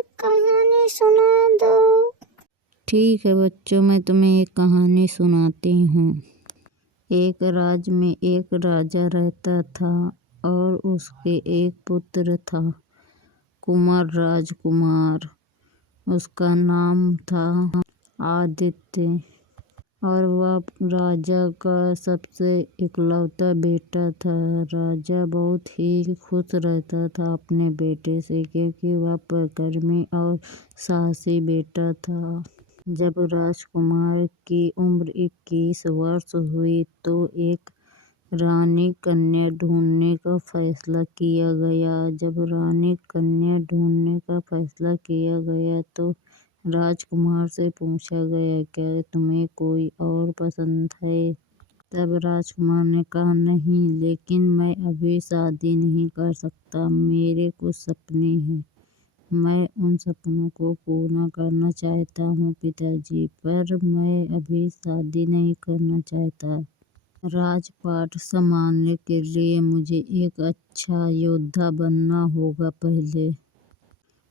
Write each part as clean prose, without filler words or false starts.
एक कहानी सुना दो। ठीक है बच्चों, मैं तुम्हें एक कहानी सुनाती हूँ। एक राज्य में एक राजा रहता था और उसके एक पुत्र था, कुमार राजकुमार। उसका नाम था आदित्य और वह राजा का सबसे इकलौता बेटा था। राजा बहुत ही खुश रहता था अपने बेटे से, क्योंकि वह परिक्रमी और साहसी बेटा था। जब राजकुमार की उम्र 21 वर्ष हुई तो एक रानी कन्या ढूंढने का फैसला किया गया। जब रानी कन्या ढूंढने का फैसला किया गया तो राजकुमार से पूछा गया, क्या तुम्हें कोई और पसंद है? तब राजकुमार ने कहा, नहीं, लेकिन मैं अभी शादी नहीं कर सकता। मेरे कुछ सपने हैं, मैं उन सपनों को पूरा करना चाहता हूँ पिताजी, पर मैं अभी शादी नहीं करना चाहता। राजपाट संभालने के लिए मुझे एक अच्छा योद्धा बनना होगा पहले।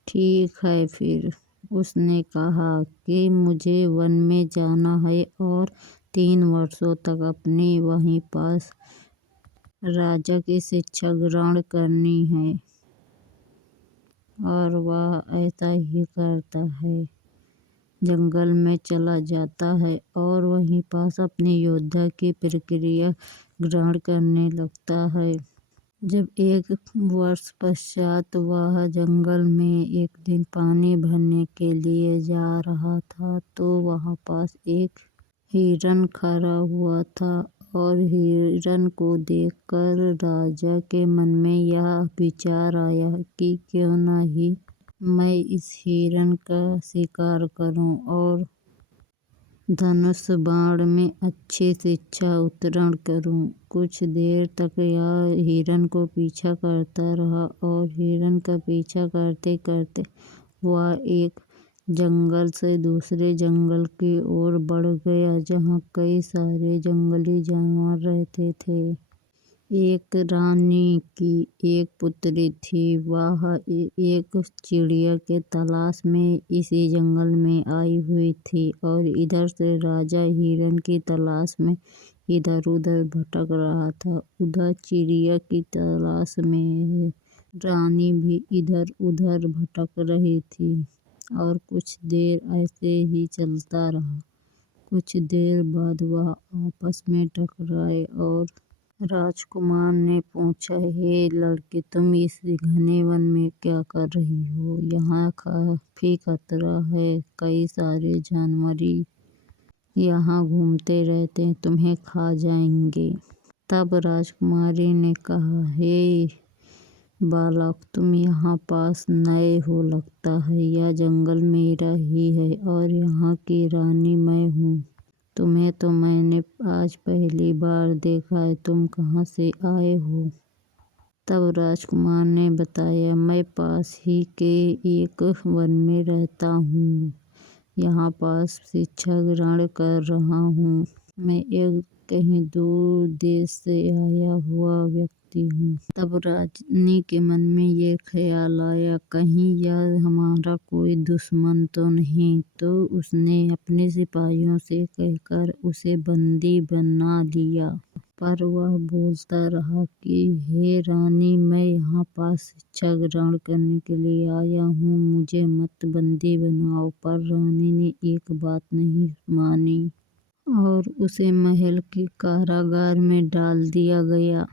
ठीक है, फिर उसने कहा कि मुझे वन में जाना है और 3 वर्षों तक अपनी वहीं पास राजा की शिक्षा ग्रहण करनी है। और वह ऐसा ही करता है, जंगल में चला जाता है और वहीं पास अपनी योद्धा की प्रक्रिया ग्रहण करने लगता है। जब 1 वर्ष पश्चात वह जंगल में एक दिन पानी भरने के लिए जा रहा था तो वहाँ पास एक हिरन खड़ा हुआ था और हिरन को देखकर राजा के मन में यह विचार आया कि क्यों न ही मैं इस हिरन का शिकार करूं और धनुष बाण में अच्छी शिक्षा उत्तीर्ण करूं। कुछ देर तक यह हिरन को पीछा करता रहा और हिरन का पीछा करते करते वह एक जंगल से दूसरे जंगल की ओर बढ़ गया, जहाँ कई सारे जंगली जानवर रहते थे। एक रानी की एक पुत्री थी। वह एक चिड़िया के तलाश में इसी जंगल में आई हुई थी और इधर से राजा हिरन की तलाश में इधर उधर भटक रहा था। उधर चिड़िया की तलाश में रानी भी इधर उधर भटक रही थी और कुछ देर ऐसे ही चलता रहा। कुछ देर बाद वह आपस में टकराए और राजकुमार ने पूछा, हे लड़के, तुम इस घने वन में क्या कर रही हो? यहाँ काफी खतरा है, कई सारे जानवर यहाँ घूमते रहते हैं, तुम्हें खा जाएंगे। तब राजकुमारी ने कहा, हे बालक, तुम यहाँ पास नए हो लगता है। यह जंगल मेरा ही है और यहाँ की रानी मैं हूँ। तुम्हें तो मैंने आज पहली बार देखा है, तुम कहाँ से आए हो? तब राजकुमार ने बताया, मैं पास ही के एक वन में रहता हूँ, यहाँ पास शिक्षा ग्रहण कर रहा हूँ। मैं एक कहीं दूर देश से आया हुआ व्यक्ति हूँ। तब रानी के मन में ये ख्याल आया, कहीं यह हमारा कोई दुश्मन तो नहीं। तो उसने अपने सिपाहियों से कहकर उसे बंदी बना लिया। पर वह बोलता रहा कि हे रानी, मैं यहाँ पास शिक्षा ग्रहण करने के लिए आया हूँ, मुझे मत बंदी बनाओ। पर रानी ने एक बात नहीं मानी और उसे महल के कारागार में डाल दिया गया।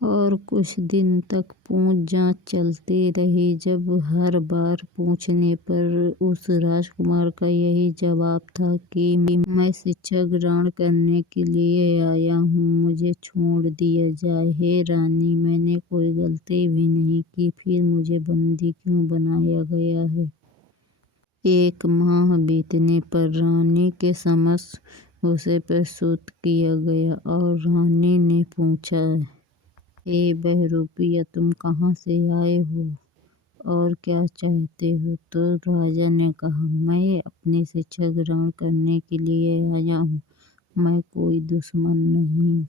और कुछ दिन तक पूछ-जाँच चलती रही। जब हर बार पूछने पर उस राजकुमार का यही जवाब था कि मैं शिक्षा ग्रहण करने के लिए आया हूँ, मुझे छोड़ दिया जाए। हे रानी, मैंने कोई गलती भी नहीं की, फिर मुझे बंदी क्यों बनाया गया है? 1 माह बीतने पर रानी के समक्ष उसे प्रस्तुत किया गया और रानी ने पूछा, हे बहरूपिया, तुम कहाँ से आए हो और क्या चाहते हो? तो राजा ने कहा, मैं अपनी शिक्षा ग्रहण करने के लिए आया हूँ, मैं कोई दुश्मन नहीं।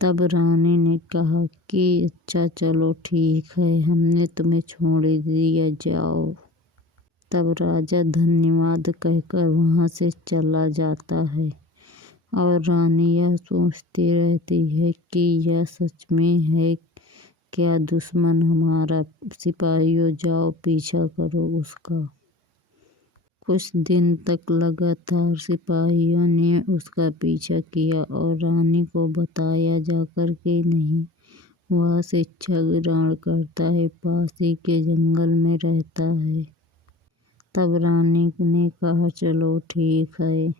तब रानी ने कहा कि अच्छा, चलो ठीक है, हमने तुम्हें छोड़ दिया, जाओ। तब राजा धन्यवाद कहकर वहाँ से चला जाता है और रानी यह सोचती रहती है कि यह सच में है क्या दुश्मन हमारा। सिपाहियों जाओ पीछा करो उसका। कुछ दिन तक लगातार सिपाहियों ने उसका पीछा किया और रानी को बताया जाकर कि नहीं, वह शिक्षा ग्रहण करता है, पास ही के जंगल में रहता है। तब रानी ने कहा चलो ठीक है।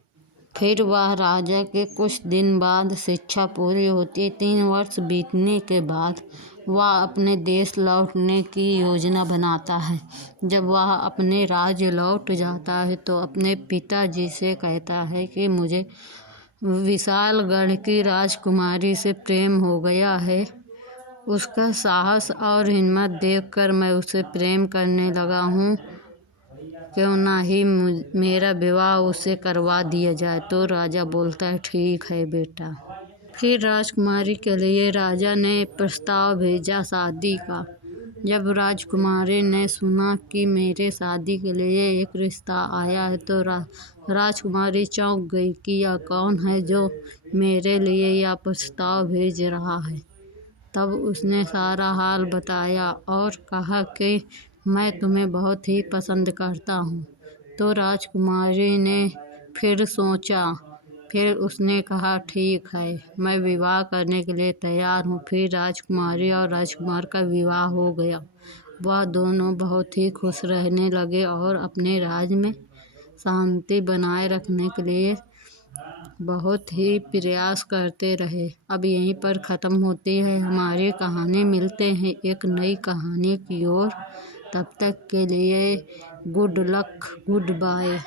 फिर वह राजा के कुछ दिन बाद शिक्षा पूरी होती। 3 वर्ष बीतने के बाद वह अपने देश लौटने की योजना बनाता है। जब वह अपने राज्य लौट जाता है तो अपने पिताजी से कहता है कि मुझे विशालगढ़ की राजकुमारी से प्रेम हो गया है। उसका साहस और हिम्मत देखकर मैं उससे प्रेम करने लगा हूँ। क्यों ना ही मेरा विवाह उससे करवा दिया जाए। तो राजा बोलता है ठीक है बेटा। फिर राजकुमारी के लिए राजा ने प्रस्ताव भेजा शादी का। जब राजकुमारी ने सुना कि मेरे शादी के लिए एक रिश्ता आया है तो राजकुमारी चौंक गई कि यह कौन है जो मेरे लिए यह प्रस्ताव भेज रहा है। तब उसने सारा हाल बताया और कहा कि मैं तुम्हें बहुत ही पसंद करता हूँ। तो राजकुमारी ने फिर सोचा। फिर उसने कहा ठीक है, मैं विवाह करने के लिए तैयार हूँ। फिर राजकुमारी और राजकुमार का विवाह हो गया। वह दोनों बहुत ही खुश रहने लगे और अपने राज्य में शांति बनाए रखने के लिए बहुत ही प्रयास करते रहे। अब यहीं पर ख़त्म होती है हमारी कहानी। मिलते हैं एक नई कहानी की ओर। तब तक के लिए गुड लक, गुड बाय।